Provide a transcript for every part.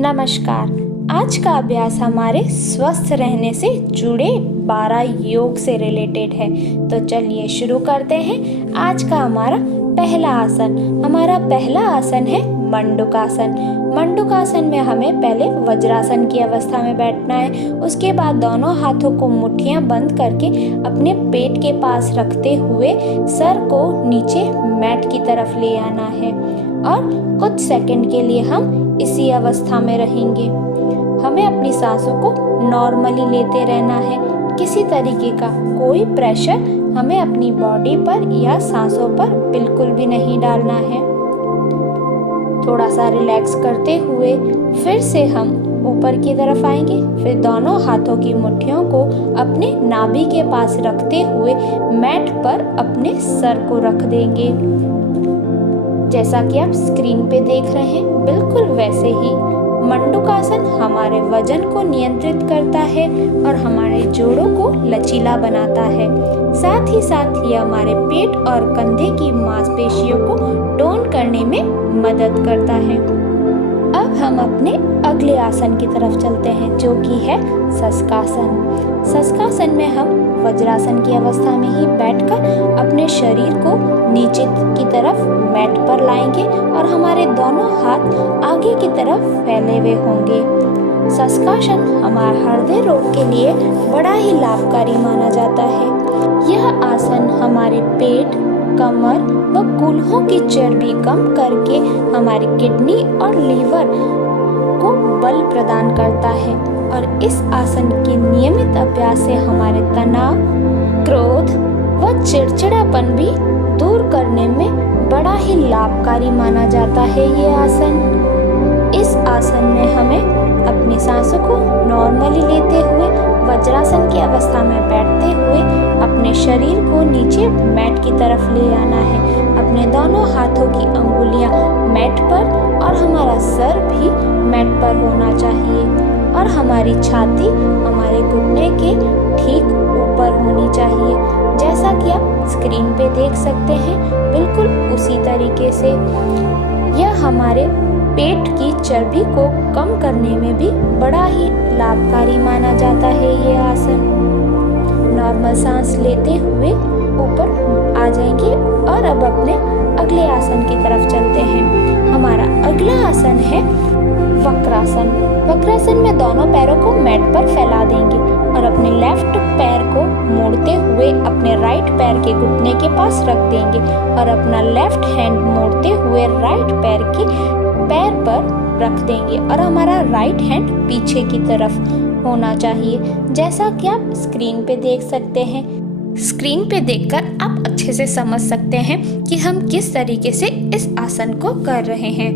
नमस्कार। आज का अभ्यास हमारे स्वस्थ रहने से जुड़े 12 योग से रिलेटेड है। तो चलिए शुरू करते हैं। आज का हमारा पहला आसन है मंडूकासन। मंडूकासन में हमें पहले वज्रासन की अवस्था में बैठना है। उसके बाद दोनों हाथों को मुट्ठियां बंद करके अपने पेट के पास रखते हुए सर को नीचे मैट की तरफ ले आना है और कुछ सेकंड के लिए हम इसी अवस्था में रहेंगे। हमें अपनी सांसों को नॉर्मली लेते रहना है। किसी तरीके का कोई प्रेशर हमें अपनी बॉडी पर या सांसों पर बिल्कुल भी नहीं डालना है। थोड़ा सा रिलैक्स करते हुए फिर से हम ऊपर की तरफ आएंगे। फिर दोनों हाथों की मुट्ठियों को अपने नाभि के पास रखते हुए मैट पर अपने सर को रख देंगे। जैसा कि आप स्क्रीन पे देख रहे हैं, बिल्कुल वैसे ही मंडूकासन हमारे वजन को नियंत्रित करता है और हमारे जोड़ों को लचीला बनाता है। साथ ही साथ ये हमारे पेट और कंधे की मांसपेशियों को टोन करने में मदद करता है। अब हम अपने अगले आसन की तरफ चलते हैं, जो कि है शशकासन। शशकासन में हम वज्रासन की अवस्था में ही बैठकर अपने शरीर को नीचे की तरफ मैट पर लाएंगे और हमारे दोनों हाथ आगे की तरफ फैले हुए होंगे। शशकासन हमारे हृदय रोग के लिए बड़ा ही लाभकारी माना जाता है। यह आसन हमारे पेट, कमर व कूल्हों की चर्बी कम करके हमारी किडनी और लीवर को बल प्रदान करता है और इस आसन के नियमित अभ्यास से हमारे तनाव, क्रोध व चिड़चिड़ापन भी दूर करने में बड़ा ही लाभकारी माना जाता है। ये आसन, इस आसन में हमें अपनी सांसों को नॉर्मली लेते हुए वज्रासन की अवस्था में बैठते हुए अपने शरीर को नीचे मैट की तरफ ले आना है। अपने दोनों हाथों की अंगुलियां मैट पर और हमारा सर भी मैट पर होना चाहिए और हमारी छाती हमारे घुटने के ठीक ऊपर होनी चाहिए। जैसा कि आप स्क्रीन पे देख सकते हैं, बिल्कुल उसी तरीके से यह हमारे पेट की चर्बी को कम करने में भी बड़ा ही लाभकारी माना जाता है। ये आसन नॉर्मल सांस लेते हुए ऊपर आ जाएंगे और अब अपने अगले आसन की तरफ चलते हैं। हमारा अगला आसन है वक्रासन। वक्रासन में दोनों पैरों को मैट पर फैला देंगे और अपने लेफ्ट पैर को मोड़ते हुए अपने राइट पैर के घुटने के पास रख देंगे और अपना लेफ्ट हैंड मोड़ते हुए राइट पैर के पैर पर रख देंगे और हमारा राइट हैंड पीछे की तरफ होना चाहिए। जैसा कि आप स्क्रीन पे देख सकते हैं, स्क्रीन पे देखकर आप अच्छे से समझ सकते हैं कि हम किस तरीके से इस आसन को कर रहे हैं।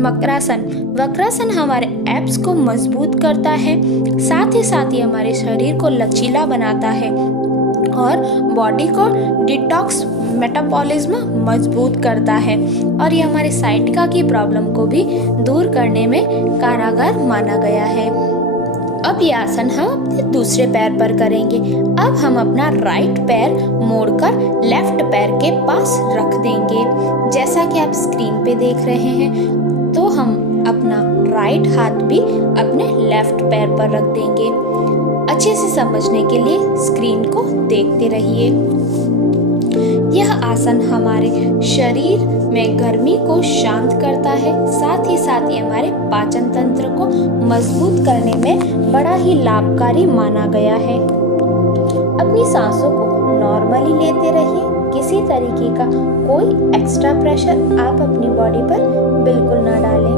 वक्रासन, वक्रासन हमारे एब्स को मजबूत करता है, साथ ही साथ ये हमारे शरीर को लचीला बनाता है और बॉडी को डिटॉक्स मेटाबॉलिज्म मजबूत करता है और ये हमारे साइटिका की प्रॉब्लम को भी दूर करने में कारगर माना गया है। अब ये आसन हम अपने दूसरे पैर पर करेंगे। अब हम अपना राइट पैर मोड़कर लेफ्ट पैर के पास रख देंगे। जैसा कि आप स्क्रीन पे देख रहे हैं, तो हम अपना राइट हाथ भी अपने लेफ्ट पैर पर रख देंगे। अच्छे से समझने के लिए स्क्रीन को देखते रहिए। यह आसन हमारे शरीर में गर्मी को शांत करता है, साथ ही साथ ये हमारे पाचन तंत्र को मजबूत करने में बड़ा ही लाभकारी माना गया है। अपनी सांसों को नॉर्मली लेते रहिए। किसी तरीके का कोई एक्स्ट्रा प्रेशर आप अपनी बॉडी पर बिल्कुल ना डालें।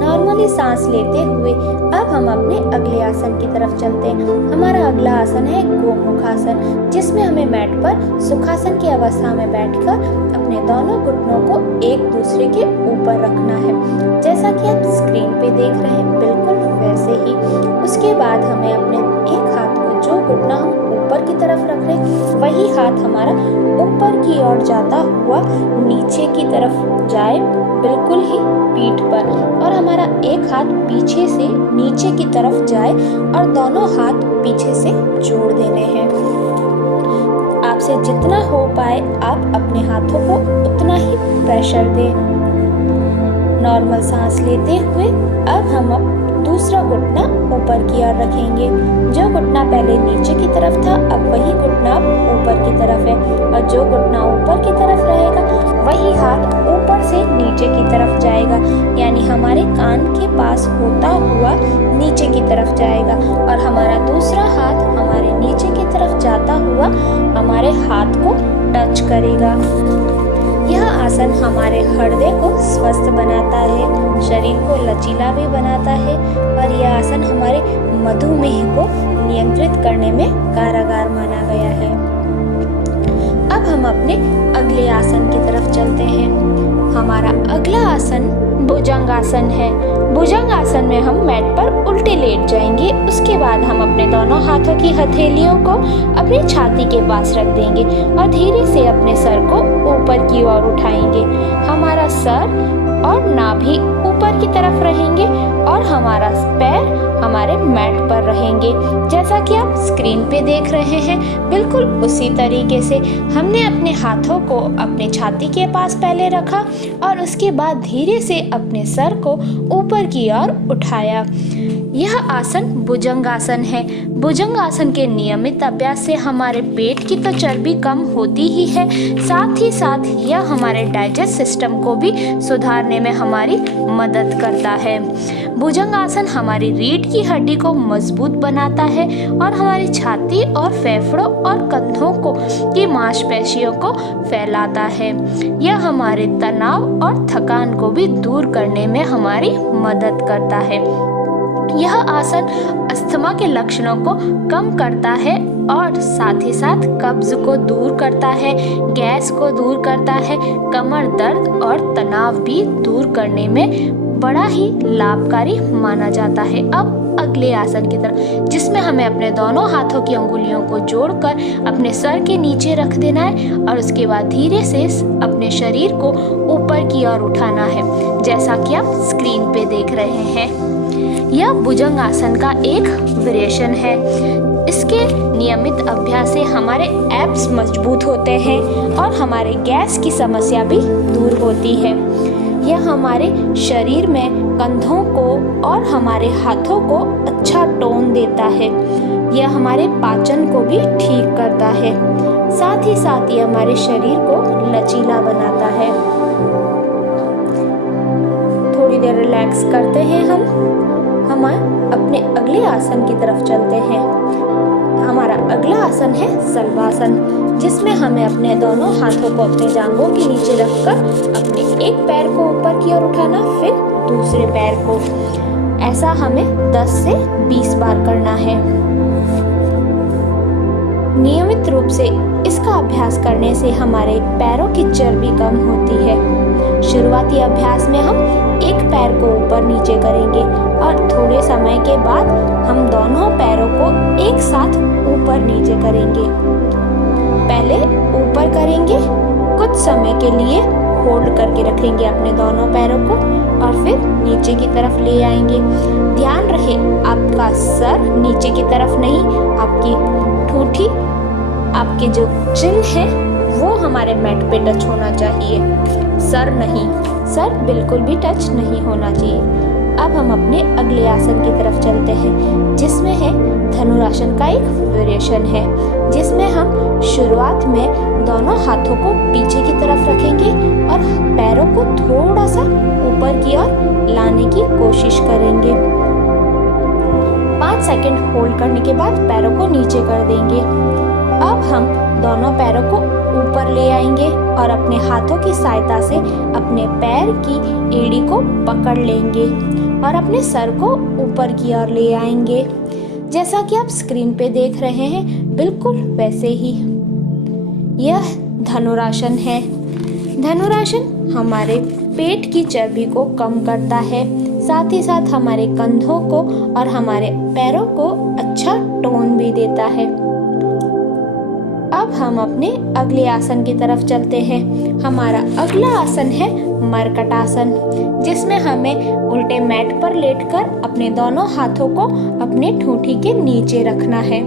नॉर्मली सांस लेते हुए अब हम अपने अगले आसन की तरफ चलते हैं। हमारा अगला आसन है गोमुखासन, जिसमें हमें मैट पर सुखासन की अवस्था में बैठकर अपने दोनों घुटनों को एक दूसरे के ऊपर रखना है। जैसा कि आप स्क्रीन पे देख रहे हैं, बिल्कुल वैसे ही। उसके बाद हमें अपने एक हाथ को, जो घुटना हम ऊपर की तरफ रख रहे हैं, वही हाथ हमारा ऊपर की ओर जाता हुआ नीचे की तरफ जाए, बिल्कुल ही पीठ पर, और हमारा एक हाथ पीछे से नीचे की तरफ जाए और दोनों हाथ पीछे से जोड़ देने हैं। आपसे जितना हो पाए आप अपने हाथों को उतना ही प्रेशर दें। नॉर्मल सांस लेते हुए अब हम दूसरा घुटना ऊपर की ओर रखेंगे। जो घुटना पहले नीचे की तरफ था अब वही घुटना ऊपर की तरफ है, और जो घुटना ऊपर की तरफ रहेगा वही हाथ ऊपर से नीचे की तरफ जाएगा, यानी हमारे कान के पास होता हुआ नीचे की तरफ जाएगा, और हमारा दूसरा हाथ हमारे नीचे की तरफ जाता हुआ हमारे हाथ को टच करेगा। यह आसन हमारे हृदय को स्वस्थ बनाता है, शरीर को लचीला भी बनाता है, और यह आसन हमारे मधुमेह को नियंत्रित करने में कारगर माना गया है। अब हम अपने अगले आसन की तरफ चलते हैं। हमारा अगला आसन भुजंगासन है। भुजंगासन में हम मैट पर उल्टे लेट जाएंगे। उसके बाद हम अपने दोनों हाथों की हथेलियों को अपनी छाती के पास रख देंगे और धीरे से अपने सर को ऊपर की ओर उठाएंगे। हमारा सर और नाभि ऊपर की तरफ रहेंगे और हमारा पैर हमारे मैट पर रहेंगे। जैसा कि आप स्क्रीन पे देख रहे हैं, बिल्कुल उसी तरीके से हमने अपने हाथों को अपने छाती के पास पहले रखा और उसके बाद धीरे से अपने सर को ऊपर की ओर उठाया। यह आसन भुजंगासन है। भुजंगासन के नियमित अभ्यास से हमारे पेट की तो चर्बी कम होती ही है, साथ ही साथ यह हमारे डाइजेस्ट सिस्टम को भी सुधारने में हमारी मदद करता है। भुजंगासन हमारी रीढ़ की हड्डी को मजबूत बनाता है और हमारी छाती और फेफड़ों और कंधों की मांसपेशियों को फैलाता है। यह हमारे तनाव और थकान को भी दूर करने में हमारी मदद करता है। यह आसन अस्थमा के लक्षणों को कम करता है और साथ ही साथ कब्ज को दूर करता है, गैस को दूर करता है, कमर दर्द और तनाव भी दूर करने में बड़ा ही लाभकारी माना जाता है। अब अगले आसन की तरफ, जिसमें हमें अपने दोनों हाथों की अंगुलियों को जोड़कर अपने सर के नीचे रख देना है और उसके बाद धीरे से अपने शरीर को ऊपर की ओर उठाना है, जैसा कि आप स्क्रीन पे देख रहे हैं। यह भुजंगासन का एक वेरिएशन है। इसके नियमित अभ्यास से हमारे एब्स मजबूत होते हैं और हमारे गैस की समस्या भी दूर होती है। यह हमारे शरीर में कंधों को और हमारे हाथों को अच्छा टोन देता है। यह हमारे पाचन को भी ठीक करता है, साथ ही साथ यह हमारे शरीर को लचीला बनाता है। थोड़ी देर रिलैक्स करते हैं हम अपने अगले आसन की तरफ चलते हैं। हमारा अगला आसन है शलभासन, जिसमें हमें अपने दोनों हाथों को अपने जांघों के नीचे रखकर अपने एक पैर को ऊपर की ओर उठाना, फिर दूसरे पैर को। ऐसा हमें 10 से 20 बार करना है। नियमित रूप से इसका अभ्यास करने से हमारे पैरों की चर्बी कम होती है। शुरुआती अभ्यास में हम एक पैर को ऊपर नीचे करेंगे और थोड़े समय के बाद हम दोनों पैरों को एक साथ ऊपर नीचे करेंगे। पहले ऊपर करेंगे, कुछ समय के लिए होल्ड करके रखेंगे अपने दोनों पैरों को और फिर नीचे की तरफ ले आएंगे। ध्यान रहे आपका सर नीचे की तरफ नहीं, आपकी ठूठी, आपके जो चिन है वो हमारे मैट पे टच होना चाहिए, सर नहीं। सर बिल्कुल भी टच नहीं होना चाहिए। अब हम अपने अगले आसन की तरफ चलते हैं, जिसमें है धनुरासन का एक वेरिएशन है, जिसमें हम शुरुआत में दोनों हाथों को पीछे की तरफ रखेंगे और पैरों को थोड़ा सा ऊपर की ओर लाने की कोशिश करेंगे। 5 सेकंड होल्ड करने के बाद पैरों को नीचे कर देंगे। अब हम दोनों पैरों को ऊपर ले आएंगे और अपने हाथों की सहायता से अपने पैर की एड़ी को पकड़ लेंगे और अपने सर को ऊपर की ओर ले आएंगे। जैसा कि आप स्क्रीन पे देख रहे हैं, बिल्कुल वैसे ही यह धनुरासन है। धनुरासन हमारे पेट की चर्बी को कम करता है, साथ ही साथ हमारे कंधों को और हमारे पैरों को अच्छा टोन भी देता है। अब हम अपने अगले आसन की तरफ चलते हैं। हमारा अगला आसन है मरकटासन, जिसमें हमें उल्टे मैट पर लेटकर अपने दोनों हाथों को अपने ठूठी के नीचे रखना है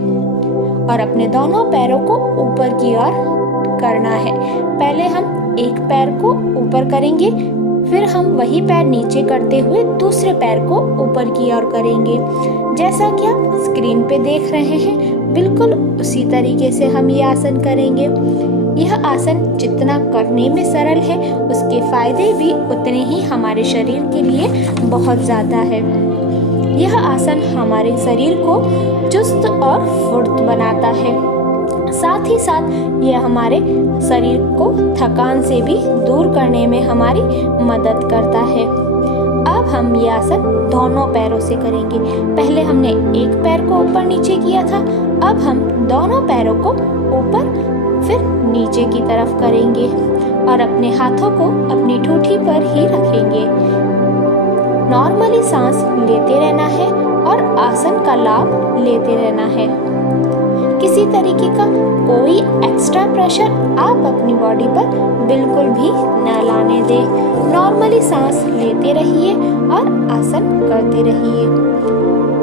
और अपने दोनों पैरों को ऊपर की ओर करना है। पहले हम एक पैर को ऊपर करेंगे, फिर हम वही पैर नीचे करते हुए दूसरे पैर को ऊपर की ओर करेंगे। जैसा कि आप स्क्रीन पे देख रहे हैं, बिल्कुल उसी तरीके से हम ये आसन करेंगे। यह आसन जितना करने में सरल है, उसके फायदे भी उतने ही हमारे शरीर के लिए बहुत ज़्यादा है। यह आसन हमारे शरीर को चुस्त और फुर्त बनाता है। साथ ही साथ यह हमारे शरीर को थकान से भी दूर करने में हमारी मदद करता है। अब हम ये आसन दोनों पैरों से करेंगे। पहले हमने एक पैर को ऊपर नीचे किया था, अब हम दोनों पैरों को ऊपर फिर नीचे की तरफ करेंगे और अपने हाथों को अपनी ठूठी पर ही रखेंगे। नॉर्मली सांस लेते रहना है और आसन का लाभ लेते रहना है। किसी तरीके का कोई एक्स्ट्रा प्रेशर आप अपनी बॉडी पर बिल्कुल भी न लाने दें। नॉर्मली सांस लेते रहिए और आसन करते रहिए।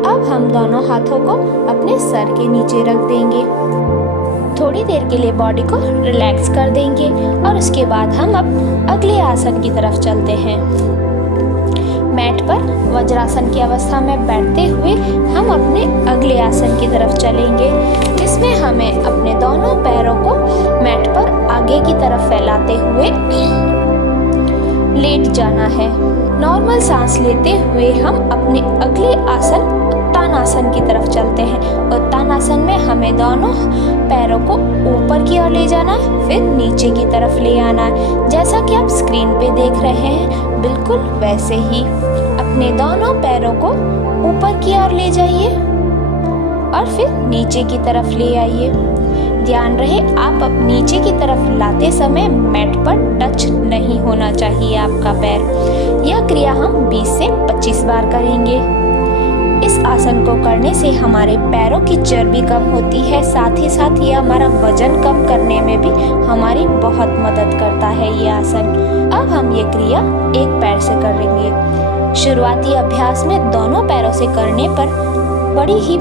अब हम दोनों हाथों को अपने सर के नीचे रख देंगे। थोड़ी देर के लिए बॉडी को रिलैक्स कर देंगे और उसके बाद हम अब अगले आसन की तरफ चलते हैं। मैट पर वज्रासन की अवस्था में बैठते हुए हम अपने अगले आसन की तरफ चलेंगे, जिसमें हमें अपने दोनों पैरों को मैट पर आगे की तरफ फैलाते हुए लेट जाना है। नॉर्मल सांस लेते हुए हम अपने अगले आसन उत्तानासन की तरफ चलते हैं। उत्तानासन में हमें दोनों पैरों को ऊपर की ओर ले जाना है, फिर नीचे की तरफ ले आना है। जैसा कि आप स्क्रीन पे देख रहे हैं, बिल्कुल वैसे ही अपने दोनों पैरों को ऊपर की ओर ले जाइए और फिर नीचे की तरफ ले आइए। ध्यान रहे, आप अब नीचे की तरफ लाते समय मैट पर टच नहीं होना चाहिए आपका पैर। यह क्रिया हम 20 से 25 बार करेंगे। इस आसन को करने से हमारे पैरों की चर्बी कम होती है, साथ ही साथ ये हमारा वजन कम करने में भी हमारी बहुत मदद करता है ये आसन। अब हम ये क्रिया एक पैर से करेंगे। शुरुआती अभ्यास में दोनों पैरों से करने पर बड़ी ही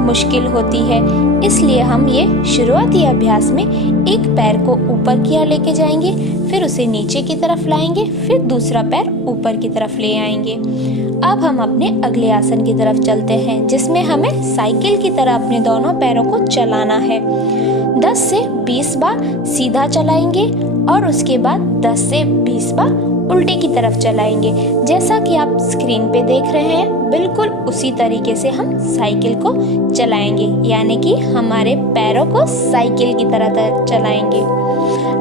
मुश्किल होती है, इसलिए हम ये शुरुआती अभ्यास में एक पैर को ऊपर की ओर लेके जाएंगे, फिर उसे नीचे की तरफ लाएंगे, फिर दूसरा पैर ऊपर की तरफ ले आएंगे। अब हम अपने अगले आसन की तरफ चलते हैं, जिसमें हमें साइकिल की तरह अपने दोनों पैरों को चलाना है। 10 से 20 बार सीधा चलाएंगे और उसके बाद 10 से 20 बार उल्टे की तरफ चलाएंगे। जैसा कि आप स्क्रीन पे देख रहे हैं, बिल्कुल उसी तरीके से हम साइकिल को चलाएंगे, यानी कि हमारे पैरों को साइकिल की तरह चलाएंगे।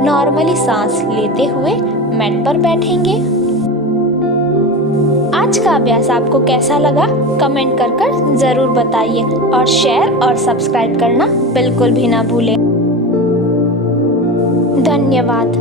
नॉर्मली सांस लेते हुए मैट पर बैठेंगे। आज का अभ्यास आपको कैसा लगा कमेंट कर जरूर बताइए और शेयर और सब्सक्राइब करना बिल्कुल भी ना भूलें। धन्यवाद।